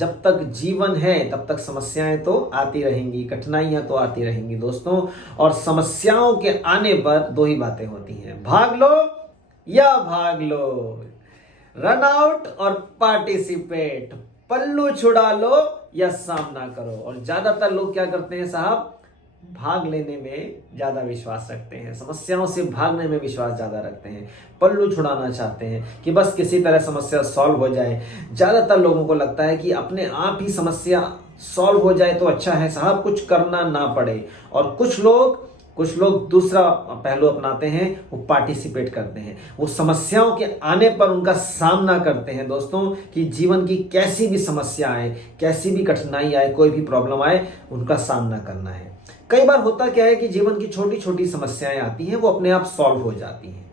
जब तक जीवन है तब तक समस्याएं तो आती रहेंगी, कठिनाइयां तो आती रहेंगी दोस्तों। और समस्याओं के आने पर दो ही बातें होती हैं, भाग लो या भाग लो, रन आउट और पार्टिसिपेट, पल्लू छुड़ा लो या सामना करो। और ज्यादातर लोग क्या करते हैं साहब, भाग लेने में ज्यादा विश्वास रखते हैं, समस्याओं से भागने में विश्वास ज्यादा रखते हैं, पल्लू छुड़ाना चाहते हैं कि बस किसी तरह समस्या सॉल्व हो जाए। ज्यादातर लोगों को लगता है कि अपने आप ही समस्या सॉल्व हो जाए तो अच्छा है साहब, कुछ करना ना पड़े। और कुछ लोग दूसरा पहलू अपनाते हैं, वो पार्टिसिपेट करते हैं, वो समस्याओं के आने पर उनका सामना करते हैं दोस्तों। कि जीवन की कैसी भी समस्या आए, कैसी भी कठिनाई आए, कोई भी प्रॉब्लम आए, उनका सामना करना है। कई बार होता क्या है कि जीवन की छोटी छोटी समस्याएं आती हैं, वो अपने आप सॉल्व हो जाती हैं,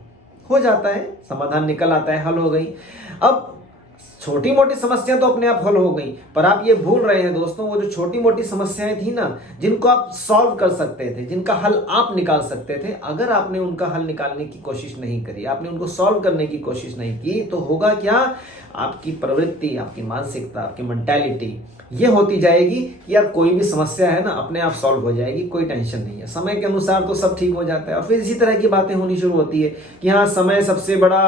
हो जाता है, समाधान निकल आता है, हल हो गई। अब छोटी मोटी समस्या तो अपने आप हल हो गई, पर आप ये भूल रहे हैं दोस्तों, वो जो छोटी मोटी समस्याएं थी ना, जिनको आप सॉल्व कर सकते थे, जिनका हल आप निकाल सकते थे, अगर आपने उनका हल निकालने की कोशिश नहीं करी, आपने उनको सॉल्व करने की कोशिश नहीं की, तो होगा क्या, आपकी प्रवृत्ति, आपकी मानसिकता, आपकी मेंटालिटी ये होती जाएगी कि यार कोई भी समस्या है ना अपने आप सॉल्व हो जाएगी, कोई टेंशन नहीं है, समय के अनुसार तो सब ठीक हो जाता है। और फिर इसी तरह की बातें होनी शुरू होती है कि हाँ समय सबसे बड़ा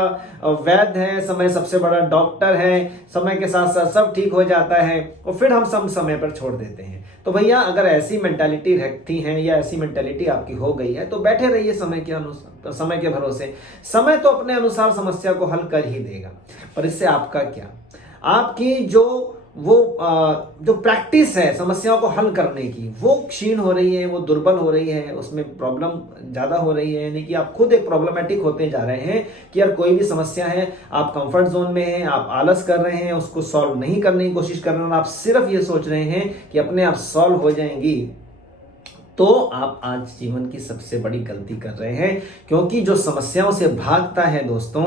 वैद्य है, समय सबसे बड़ा डॉक्टर है, समय के साथ साथ सब ठीक हो जाता है, और फिर हम सब समय पर छोड़ देते हैं। तो भैया अगर ऐसी मेंटालिटी रखती है या ऐसी मेंटालिटी आपकी हो गई है, तो बैठे रहिए समय के अनुसार, समय के भरोसे। समय तो अपने अनुसार समस्या को हल कर ही देगा, पर इससे आपका क्या, आपकी जो प्रैक्टिस है समस्याओं को हल करने की, वो क्षीण हो रही है, वो दुर्बल हो रही है, उसमें प्रॉब्लम ज्यादा हो रही है। यानी कि आप खुद एक प्रॉब्लमेटिक होते जा रहे हैं कि यार कोई भी समस्या है, आप कंफर्ट जोन में हैं, आप आलस कर रहे हैं, उसको सॉल्व नहीं करने की कोशिश कर रहे हैं, और आप सिर्फ ये सोच रहे हैं कि अपने आप सॉल्व हो जाएंगी, तो आप आज जीवन की सबसे बड़ी गलती कर रहे हैं। क्योंकि जो समस्याओं से भागता है दोस्तों,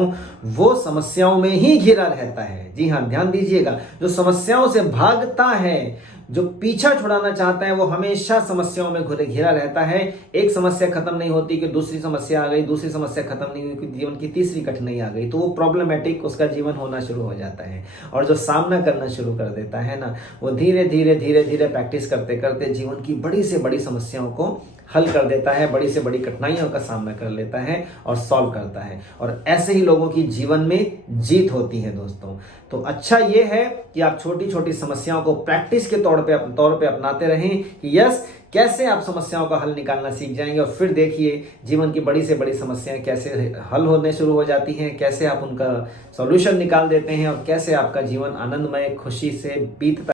वो समस्याओं में ही घिरा रहता है। जी हाँ, ध्यान दीजिएगा, जो समस्याओं से भागता है, जो पीछा छुड़ाना चाहता है, वो हमेशा समस्याओं में घिरा रहता है। एक समस्या खत्म नहीं होती कि दूसरी समस्या आ गई, दूसरी समस्या खत्म नहीं हुई कि जीवन की तीसरी कठिनाई आ गई, तो वो प्रॉब्लमेटिक उसका जीवन होना शुरू हो जाता है। और जो सामना करना शुरू कर देता है ना, वो धीरे धीरे धीरे धीरे प्रैक्टिस करते करते जीवन की बड़ी से बड़ी समस्याओं को हल कर देता है, बड़ी से बड़ी कठिनाइयों का सामना कर लेता है और सॉल्व करता है। और ऐसे ही लोगों की जीवन में जीत होती है दोस्तों। तो अच्छा ये है कि आप छोटी छोटी समस्याओं को प्रैक्टिस के तौर पे अपनाते रहें कि यस, कैसे आप समस्याओं का हल निकालना सीख जाएंगे। और फिर देखिए जीवन की बड़ी से बड़ी समस्याएं कैसे हल होने शुरू हो जाती हैं, कैसे आप उनका सॉल्यूशन निकाल देते हैं, और कैसे आपका जीवन आनंदमय खुशी से बीतता